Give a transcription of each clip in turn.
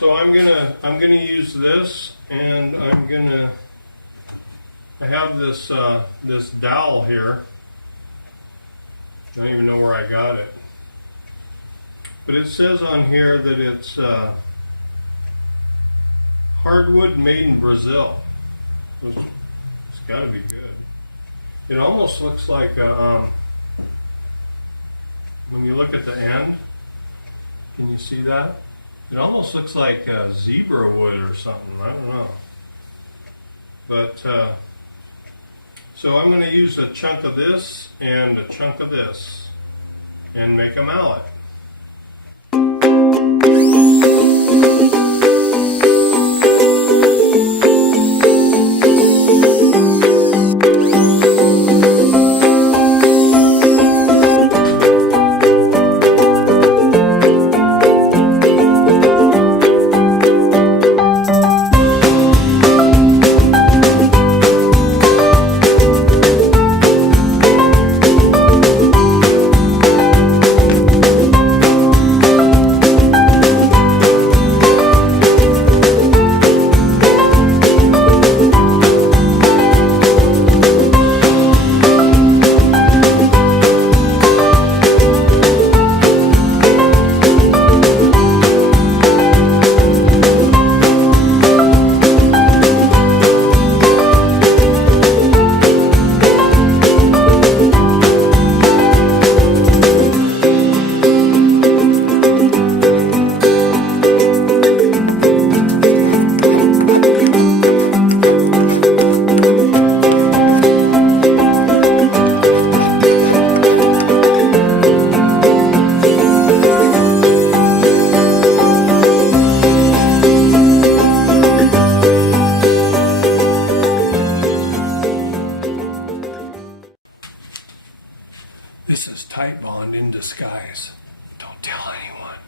So I'm gonna use this, and I have this this dowel here. I don't even know where I got it, but it says on here that it's hardwood made in Brazil. It's got to be good. It almost looks like when you look at the end. Can you see that? It almost looks like zebra wood or something. I don't know. But so I'm going to use a chunk of this and a chunk of this and make a mallet. This is tight bond in disguise. Don't tell anyone.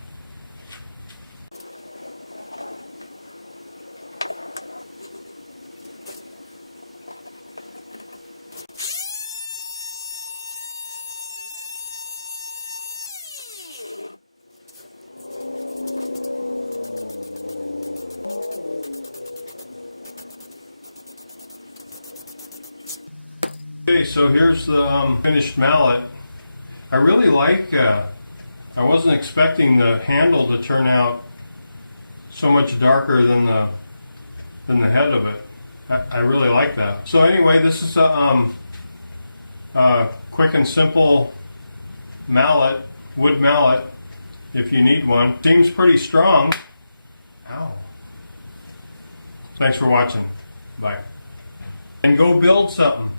Okay, so here's the finished mallet. I really like, I wasn't expecting the handle to turn out so much darker than the head of it. I really like that. So anyway, this is a quick and simple mallet, wood mallet, if you need one. Seems pretty strong. Ow. Thanks for watching. Bye. And go build something.